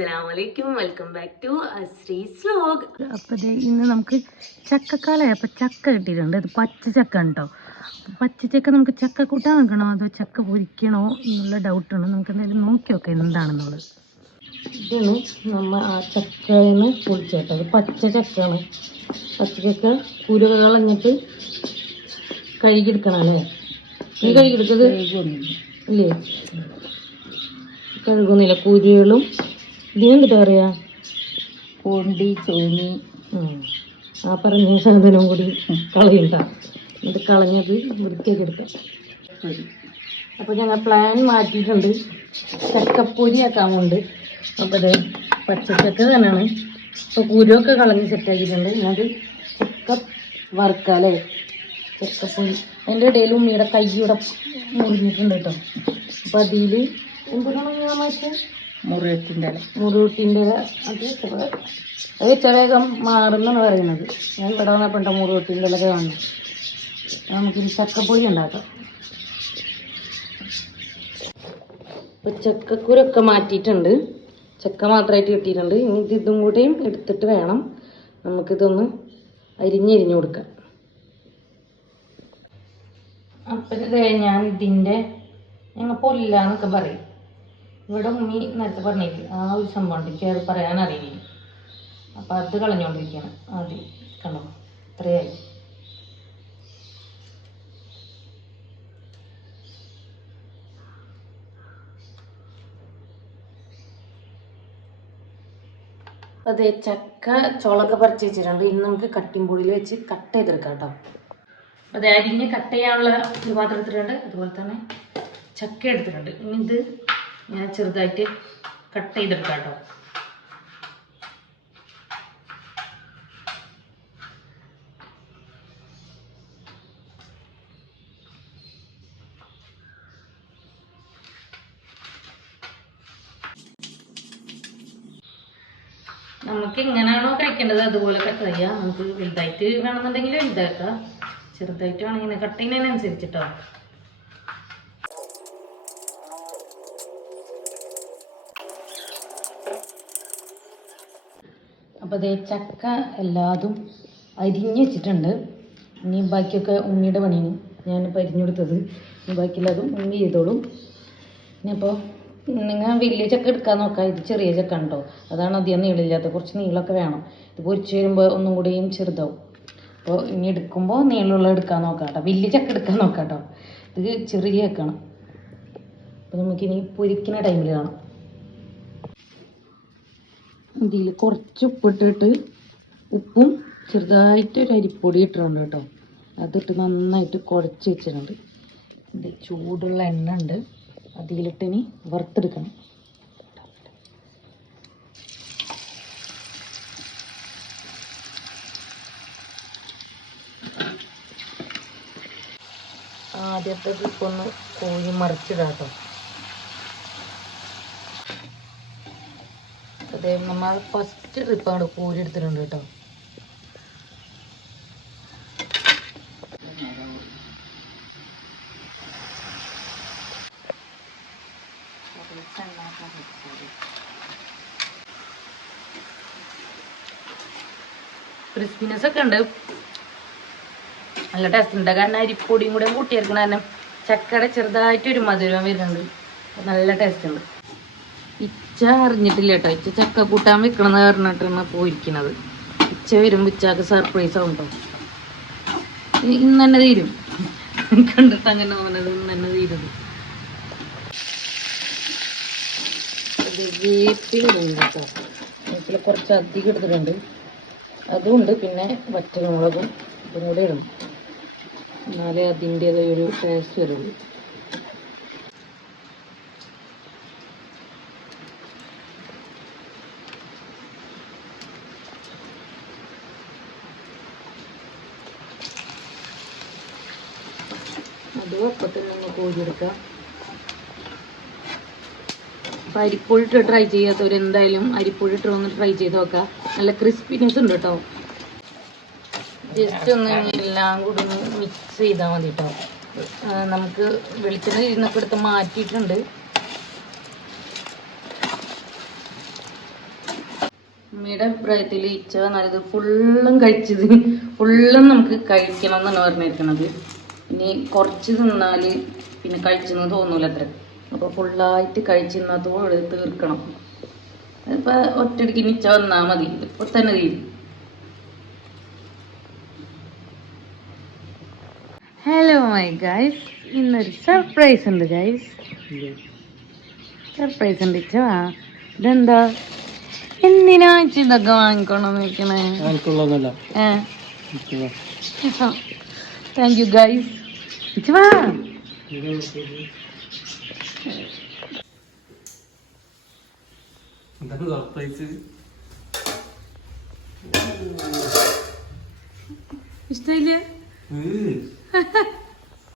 അസ്സലാമലൈക്കും. Welcome back to vlog അപ്പോൾ ഇന്ന് നമുക്ക് ചക്കക്കാലായി. അപ്പൊ ചക്ക കിട്ടിയിട്ടുണ്ട്. ഇത് പച്ച ചക്ക ഉണ്ടോ? പച്ച ചക്ക നമുക്ക് ചക്ക കൂട്ടാൻ വെക്കണോ? അതോ ചക്ക പൊരിക്കണോ എന്നുള്ള ഡൗട്ട് ഡൗട്ടാണ് നമുക്ക് എന്തായാലും നോക്കി നോക്കാം എന്താണെന്നുള്ളത്. ഇതാണ് നമ്മ ആ ചക്കന്ന് പൊളിച്ചേട്ടത് പച്ച ചക്കയാണ്. പച്ച ചക്ക കുരുക കളഞ്ഞിട്ട് കഴുകിയെടുക്കണം അല്ലേ നീ കഴുകിയെടുത്തത്? ഇല്ലേ? കഴുകുന്നില്ല. കുരുകളും ഇതിനെന്തിട്ടാ പറയാ കൊണ്ടി ആ പറഞ്ഞ സാധനം കൂടി കളയണ്ട. എന്നിട്ട് കളഞ്ഞത് വൃത്തിയാക്കി എടുക്കാം. അപ്പോൾ ഞങ്ങൾ പ്ലാൻ മാറ്റിയിട്ടുണ്ട്. ചക്കപ്പൊരിയാക്കാമുണ്ട് അപ്പോൾ ഇത് പച്ചച്ചക്ക തന്നെയാണ്. അപ്പോൾ കുരുവൊക്കെ കളഞ്ഞ് സെറ്റാക്കിയിട്ടുണ്ട് ഞാനത് ചക്ക വറുക്കാല്ലേ ചക്കപ്പൊരി. അതിന്റെ ഇടയിൽ ഉണ്ണിയുടെ കൈയുടെ മുറിഞ്ഞിട്ടുണ്ട് കേട്ടോ. അപ്പോൾ അതിൽ എന്തിനാണ് ഞാൻ മാറ്റം മുറിയത്തിന്റെ ഇല. അത് ഇല. അത് വെച്ച വേഗം മാറുന്നാണ് പറയുന്നത്. ഞാൻ ഇവിടെ വന്നപ്പോൾ മുറുകൂട്ടിന്റെ ഇലക്കെ കാണുന്നു. നമുക്കിനി ചക്കപ്പൊടി ഉണ്ടാക്കാം. ഇപ്പൊ ചക്കക്കുരൊക്കെ മാറ്റിയിട്ടുണ്ട്. ചക്ക മാത്രമായിട്ട് കിട്ടിയിട്ടുണ്ട്. ഇനി ഇത് കൂടെയും എടുത്തിട്ട് വേണം നമുക്കിതൊന്ന് അരിഞ്ഞരിഞ്ഞു കൊടുക്കാൻ. അപ്പം ഞാൻ ഇതിന്റെ ഞങ്ങൾ പൊല്ലാന്നൊക്കെ പറയും. ഇവിടെ ഉമ്മി നേരത്തെ പറഞ്ഞിട്ട് ആ ഒരു സംഭവം ഉണ്ട്. എനിക്ക് അത് പറയാൻ അറിയില്ല. അപ്പം അത് കളഞ്ഞുകൊണ്ടിരിക്കുകയാണ് ആദ്യം കണ്ടോ? ഇത്രയായി. അതെ ചക്ക ചോളൊക്കെ പറിച്ച് വെച്ചിട്ടുണ്ട്. ഇന്ന് നമുക്ക് കട്ടിമ്പുളിയിൽ വെച്ച് കട്ട് ചെയ്തെടുക്കാം കേട്ടോ. അതെ അരിഞ്ഞ് കട്ട് ചെയ്യാനുള്ള ഒരു പാത്രം എടുത്തിട്ടുണ്ട്. അതുപോലെ തന്നെ ചക്ക എടുത്തിട്ടുണ്ട്. ഇനി ഇത് ഞാൻ ചെറുതായിട്ട് കട്ട് ചെയ്തെടുക്കാം കേട്ടോ. നമുക്ക് എങ്ങനെയാണോ കഴിക്കേണ്ടത്? അതുപോലെ കട്ട് ചെയ്യാം. നമുക്ക് വലുതായിട്ട് വേണമെന്നുണ്ടെങ്കിൽ വലുതാക്കാം. ചെറുതായിട്ട് വേണമെങ്കിൽ കട്ട് അപ്പോൾ അതേ ചക്ക എല്ലാതും അരിഞ്ഞ് വെച്ചിട്ടുണ്ട്. ഇനി ബാക്കിയൊക്കെ ഉണ്ണിയുടെ പണിയാണ്. ഞാനിപ്പോൾ അരിഞ്ഞു കൊടുത്തത് ബാക്കിയുള്ളതും ഉണ്ണി ചെയ്തോളും. ഇനിയിപ്പോൾ നിങ്ങൾ വലിയ ചക്ക എടുക്കാൻ നോക്കാം ഇത് ചെറിയ ചക്ക ഉണ്ടോ അതാണ് അധികം നീളമില്ലാത്ത കുറച്ച് നീളമൊക്കെ വേണം. ഇത് പൊരിച്ച് വരുമ്പോൾ ഒന്നും കൂടിയും ചെറുതാവും. അപ്പോൾ ഇനി എടുക്കുമ്പോൾ നീളമുള്ള എടുക്കാൻ നോക്കാം കേട്ടോ വലിയ ചക്ക എടുക്കാൻ നോക്കാം കേട്ടോ ഇത് ചെറിയ ചക്കാണ് അപ്പോൾ നമുക്കിനി പൊരിക്കുന്ന ടൈമിൽ കാണാം. ഇതിൽ കുറച്ച് ഉപ്പിട്ടിട്ട് ഉപ്പും ചെറുതായിട്ട് ഒരു അരിപ്പൊടി ഇട്ടിട്ടുണ്ട് കേട്ടോ. അതിട്ട് നന്നായിട്ട് കുഴച്ച് വെച്ചിട്ടുണ്ട്. ഇത് ചൂടുള്ള എണ്ണ ഉണ്ട് അതിലിട്ട് ഇനി വറുത്തെടുക്കണം. ആദ്യത്തെ ഇപ്പൊന്ന് കോഴി മറിച്ചിടാം കേട്ടോ. അതെ നമ്മൾ ഫസ്റ്റ് ട്രിപ്പ് അങ്ങോട്ട് കോരി എടുത്തിട്ടുണ്ട് കേട്ടോ. ക്രിസ്പിനെസ് ഒക്കെ ഉണ്ട്. നല്ല ടേസ്റ്റ് ഉണ്ട്. കാരണം അരിപ്പൊടിയും കൂടെ കൂട്ടിയെടുക്കണ കാരണം ചക്കയുടെ ചെറുതായിട്ട് ഒരു മധുരം വരുന്നുണ്ട്. നല്ല ടേസ്റ്റ് ഉണ്ട്. ഇച്ച അറിഞ്ഞിട്ടില്ല കേട്ടോ. ഇച്ച ചക്ക കൂട്ടാൻ വെക്കണമെന്ന് പറഞ്ഞിട്ടാണ് പോയിരിക്കണത്. ഇച്ച വരുമ്പോൾ ഇച്ചാക്ക് സർപ്രൈസ് ആവും കേട്ടോ ഇന്ന് തന്നെ തീരും. കണ്ടിട്ട് അങ്ങനെ പോകുന്നത് ഇന്ന് തന്നെ ഇത് വേപ്പിലുണ്ട് കുറച്ച് അധികം എടുത്തിട്ടുണ്ട്. അതുമുണ്ട് പിന്നെ വറ്റൽമുളകും ഇതും കൂടെ ഇടും. എന്നാലേ അതിന്റെതായൊരു ടേസ്റ്റ് വരുള്ളൂ. അതും അപ്പം തന്നെ ഒന്ന് കോരിയെടുക്കാം. അപ്പം അരിപ്പൊഴിട്ട് ട്രൈ ചെയ്യാത്തവർ എന്തായാലും അരിപ്പൊഴിട്ട് ഒന്ന് ട്രൈ ചെയ്ത് നോക്കാം. നല്ല ക്രിസ്പിനെസ് ഉണ്ട് കേട്ടോ ജസ്റ്റ് ഒന്ന് എല്ലാം കൂടി ഒന്ന് മിക്സ് ചെയ്താൽ മതി കേട്ടോ നമുക്ക് വെളിച്ചെണ്ണ ഇരുന്നൊക്കെ എടുത്ത് മാറ്റിയിട്ടുണ്ട്. അമ്മയുടെ അഭിപ്രായത്തിൽ ഇച്ച നല്ലത് ഫുള്ളും കഴിച്ചത് ഫുള്ളും നമുക്ക് കഴിക്കണം എന്നാണ് പറഞ്ഞിരിക്കണത്. ഇനി കുറച്ച് തിന്നാൽ പിന്നെ കഴിച്ചെന്ന് തോന്നൂല അത്ര. അപ്പോൾ ഫുള്ളായിട്ട് കഴിച്ചിരുന്നതോടെ തീർക്കണം. അതിപ്പോ ഒറ്റയടിക്ക് മിച്ച വന്നാ മതി. ഇപ്പൊ തന്നെ തീരും. ഹലോ മൈ ഗൈസ് ഇന്നൊരു സർപ്രൈസ് ഉണ്ട് ഗൈസ് സർപ്രൈസ് ഉണ്ട് ഇച്ച. ഇതെന്താ? എന്തിനാ ഇതൊക്കെ വാങ്ങിക്കണമെന്ന് നിൽക്കണേ താങ്ക് യു ഗൈസ് ഇച്ച വാ. എന്താണ് സർപ്രൈസ് ഇഷ്ടമില്ല